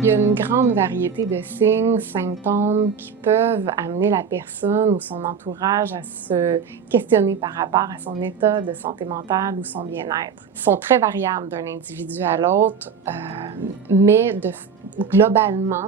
Il y a une grande variété de signes, symptômes qui peuvent amener la personne ou son entourage à se questionner par rapport à son état de santé mentale ou son bien-être. Ils sont très variables d'un individu à l'autre, mais globalement,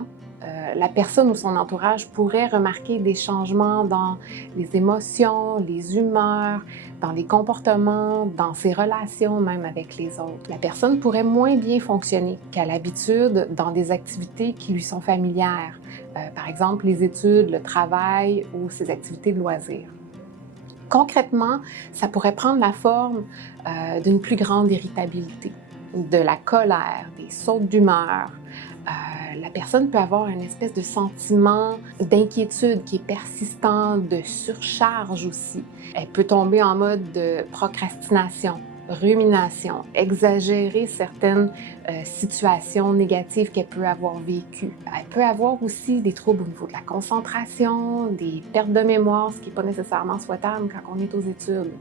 la personne ou son entourage pourrait remarquer des changements dans les émotions, les humeurs, dans les comportements, dans ses relations même avec les autres. La personne pourrait moins bien fonctionner qu'à l'habitude dans des activités qui lui sont familières, par exemple les études, le travail ou ses activités de loisirs. Concrètement, ça pourrait prendre la forme d'une plus grande irritabilité, de la colère, des sautes d'humeur. La personne peut avoir une espèce de sentiment d'inquiétude qui est persistant, de surcharge aussi. Elle peut tomber en mode de procrastination, rumination, exagérer certaines situations négatives qu'elle peut avoir vécues. Elle peut avoir aussi des troubles au niveau de la concentration, des pertes de mémoire, ce qui n'est pas nécessairement souhaitable quand on est aux études.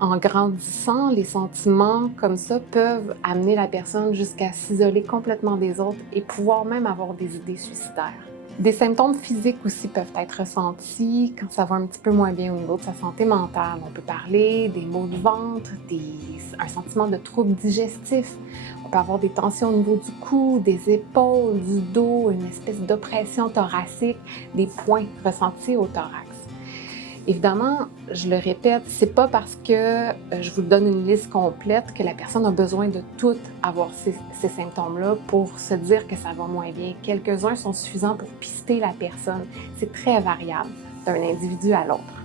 En grandissant, les sentiments comme ça peuvent amener la personne jusqu'à s'isoler complètement des autres et pouvoir même avoir des idées suicidaires. Des symptômes physiques aussi peuvent être ressentis quand ça va un petit peu moins bien au niveau de sa santé mentale. On peut parler des maux de ventre, un sentiment de trouble digestif. On peut avoir des tensions au niveau du cou, des épaules, du dos, une espèce d'oppression thoracique, des points ressentis au thorax. Évidemment, je le répète, c'est pas parce que je vous donne une liste complète que la personne a besoin de toutes avoir ces symptômes-là pour se dire que ça va moins bien. Quelques-uns sont suffisants pour pister la personne. C'est très variable d'un individu à l'autre.